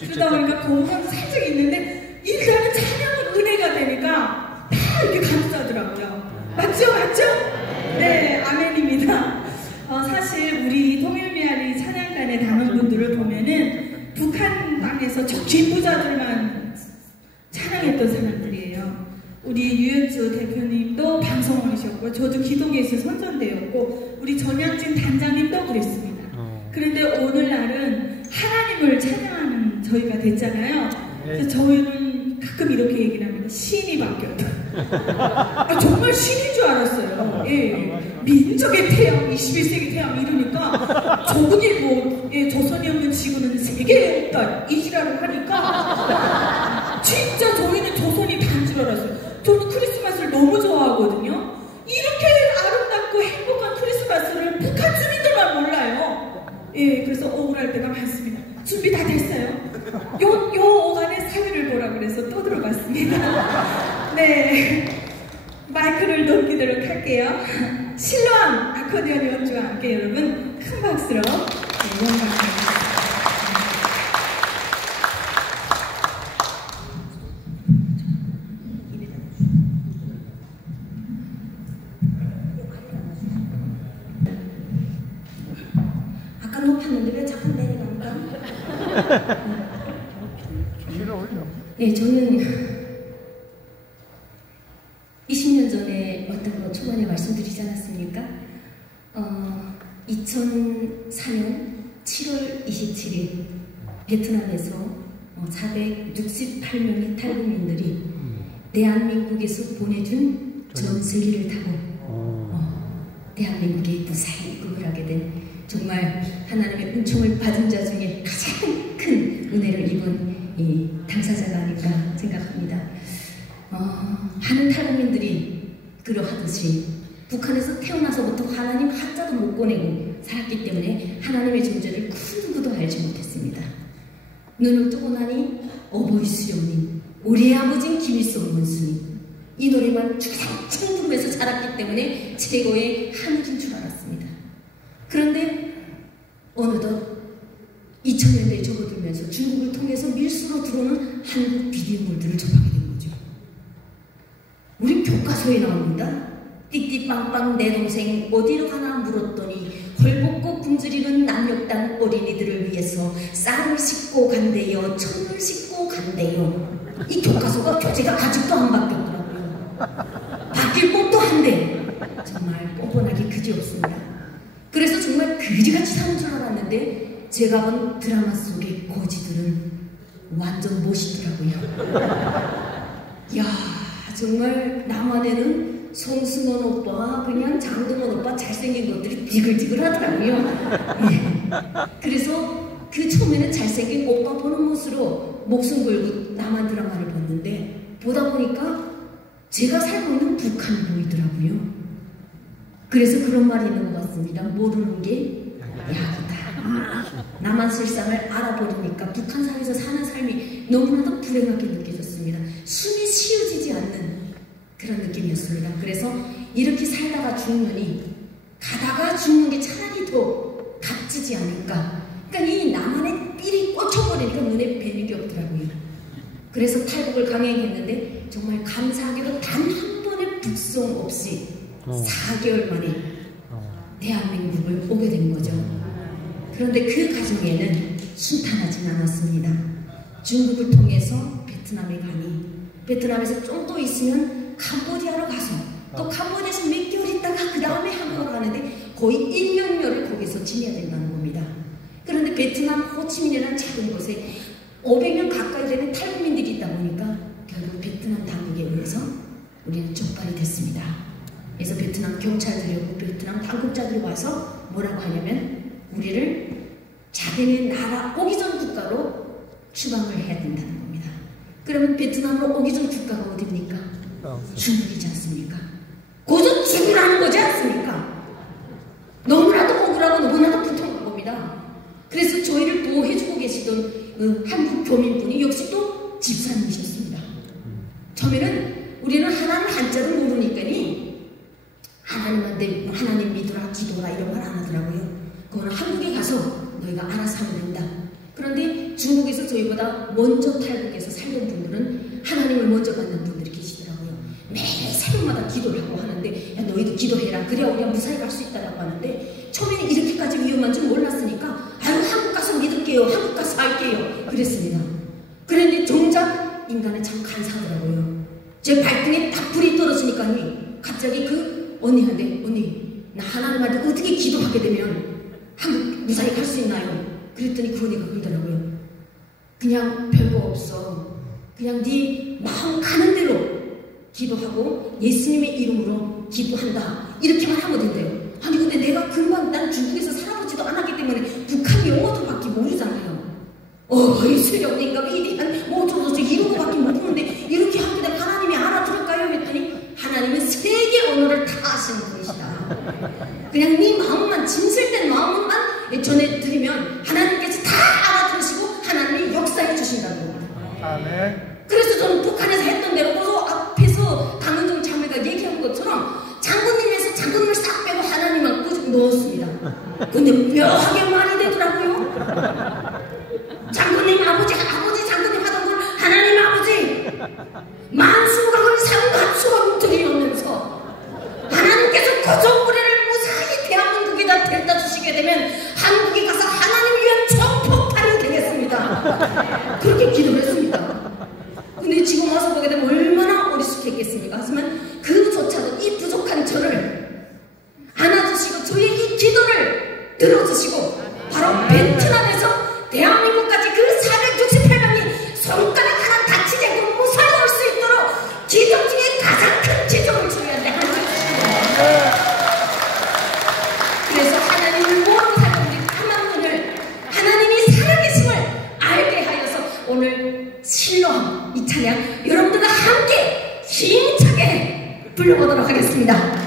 그러다 보니까 거부감도 살짝 있는데 일단은 찬양은 은혜가 되니까 다 이렇게 감싸더라고요. 맞죠? 맞죠? 네, 아멘입니다. 사실 우리 통일미아리 찬양단의 단원분들을 보면은 북한 땅에서 저 진부자들만 찬양했던 사람들이에요. 우리 유현주 대표님도 방송하셨고, 저도 기도계에서 선전대였고, 우리 전양진 단장님도 그랬습니다. 그런데 오늘날은 하나님을 찬양하는 저희가 됐잖아요. 그래서 저희는 가끔 이렇게 얘기를 합니다. 신이 바뀌었다. 정말 신인 줄 알았어요. 예. 민족의 태양, 21세기 태양 이러니까 저분이 뭐 조선이 없는 지구는 세계에 없다 이 지랄을 하니까 진짜 저희는 조선이 단 줄 알았어요. 저는 크리스마스를 너무 좋아하거든요. 이렇게 아름답고 행복한 크리스마스를 북한 주민들만 몰라요. 예, 그래서 억울할 때가 많습니다. 준비 다 됐어요. 요 오간에 사회를 보라 그래서 또 들어갔습니다. 네, 마이크를 넘기도록 할게요. 실로암 아코디언 연주와 함께 여러분 큰 박수로 영광합니다. 높았는데 왜 자꾸 내려간다? 네, 저는 20년 전에 어떤 거 초반에 말씀드리지 않았습니까? 2004년 7월 27일 베트남에서 468명의 탈북민들이 대한민국에서 보내준 전세기를 타고 대한민국에 무사히 입국을 하게 된 정말 하나님의 은총을 받은 자 중에 가장 큰 은혜를 입은 이 당사자가 아닐까 생각합니다. 많은 탈북민들이 그러하듯이 북한에서 태어나서부터 하나님 한자도 못 꺼내고 살았기 때문에 하나님의 존재를 그 누구도 알지 못했습니다. 눈을 뜨고 나니 어버이 수령님, 우리의 아버지인 김일성 원수님, 이 노래만 주구장창 부르면서 자랐기 때문에 최고의 하늘인 줄 알았습니다. 그런데 어느덧 2000년대에 접어들면서 중국을 통해서 밀수로 들어오는 한국 비디오물들을 접하게 된 거죠. 우리 교과서에 나옵니다. 띠띠빵빵 내 동생 어디로 가나 물었더니 헐벗고 굶주리는 남녘땅 어린이들을 위해서 쌀을 싣고 간대요, 천을 싣고 간대요. 이 교과서가 교재가 아직도 안 바뀌었더라고요. 바뀔 법도 한데 정말 뻔뻔하기 그지없습니다. 그래서 정말 그지같이 사는 줄 알았는데 제가 본 드라마 속의 거지들은 완전 멋있더라고요. 야, 정말 남한에는 송승헌 오빠, 그냥 장동건 오빠 잘생긴 것들이 디글디글 하더라고요. 예. 그래서 그 처음에는 잘생긴 오빠 보는 모습으로 목숨 걸고 남한 드라마를 봤는데 보다 보니까 제가 살고 있는 북한이 보이더라고요. 그래서 그런 말이 있는 것 같습니다. 모르는 게 약이다. 남한 실상을 알아버리니까 북한 사회에서 사는 삶이 너무나도 불행하게 느껴졌습니다. 숨이 쉬어지지 않는 그런 느낌이었습니다. 그래서 이렇게 살다가 죽느니 가다가 죽는 게 차라리 더 값지지 않을까. 그러니까 이 남한의 삘이 꽂혀버리니까 눈에 뵈는 게 없더라고요. 그래서 탈북을 강행했는데 정말 감사하게도 단 한 번의 북송 없이 4개월 만에 대한민국을 오게 된 거죠. 그런데 그 과정에는 순탄하진 않았습니다. 중국을 통해서 베트남에 가니 베트남에서 좀 더 있으면 캄보디아로 가서 또 캄보디아에서 몇 개월 있다가 그 다음에 한국 가는데 거의 1년여를 거기서 지내야 된다는 겁니다. 그런데 베트남 호치민이라는 작은 곳에 500명 가까이 되는 탈북민들이 있다 보니까 결국 베트남 당국에 의해서 우리는 촉발이 됐습니다. 그래서 베트남 경찰들이고 베트남 당국자들이 와서 뭐라고 하냐면 우리를 자기네 나라 오기 전 국가로 추방을 해야 된다는 겁니다. 그러면 베트남으로 오기 전 국가가 어디입니까? 중국이지 않습니까? 고작 죽으라는 거지 않습니까? 너무나도 억울하고 너무나도 불통한 겁니다. 그래서 저희를 보호해주고 계시던 한국 교민분이 역시 또 집사님이셨습니다. 처음에는 우리는 하나님 한자를 모르니까니 하나님한테 하나님 믿어라 기도라 이런 말 안 하더라고요. 그거는 한국에 가서 너희가 알아서 하면 된다. 그런데 중국에서 저희보다 먼저 탈북해서 살던 분들은 하나님을 먼저 만난 분들이 계시더라고요. 매일 새벽마다 기도를 하고 하는데, 야, 너희도 기도해라. 그래야 우리가 무사히 갈 수 있다라고 하는데, 처음에는 이렇게까지 위험한 줄 몰랐으니까, 아유, 한국 가서 믿을게요. 한국 가서 할게요. 그랬습니다. 그런데 정작 인간은 참 간사하더라고요. 제 발등에 딱 불이 떨어지니까 갑자기 그 언니한테, 언니, 나 하나님한테 어떻게 기도하게 되면 한국 무사히 갈 수 있나요? 그랬더니 그 언니가 그러더라고요. 그냥 별거 없어. 그냥 네 마음 가는 대로 기도하고 예수님의 이름으로 기도한다. 이렇게만 하면 된대요. 아니 근데 내가 그만 난 중국에서 살아보지도 않았기 때문에 북한 용어도밖에 모르잖아요. 이스라엘인가 위대한 어쩌고저쩌고 이런 거밖에 모르는데 이렇게 하게 되면 하나님이 알아들을까요? 했더니 하나님은 세계 언어를 다 아시는 분이시다. 그냥 네 마음만 진실된 마음만 전해드리면 하나님께서 다 알아들으시고 하나님이 역사해 주신다는 겁니다. 아멘. 그래서 저는 북한에서 했던 대로 앞에서 강은정 자매가 얘기한 것처럼 장군님에서 장군님을 싹 빼고 하나님만 끄집어 넣었습니다. 근데 묘하게 말이 되더라고요. 장군님 아버지 장군님 하던 걸 하나님 아버지 만수각을 상갑수각 드리면서 하나님께서 그 정부를 무사히 대한민국에다 데려다 주시게 되면 한국에 가서 하나님을 위한 총폭탄이 되겠습니다. 그렇게 기도를 했습니다. 근데 지금 와서 보게 되면 얼마나 어리숙했겠습니까? 하지만 그조차도 이 부족한 저를 안아주시고 저의 이 기도를 들어주시고 바로 베트남에서 대한민국까지 그 468명이 손가락 하나 다치지 않고 무사히 올 수 있도록 기도 중에 가장 큰 기도를 중요한데 하나님. 그래서 하나님을 모르고 살던 우리 8만 분을 하나님이 살아계심을 알게 하여서 오늘 실로함 이 찬양 여러분들과 함께 힘차게 불러보도록 하겠습니다.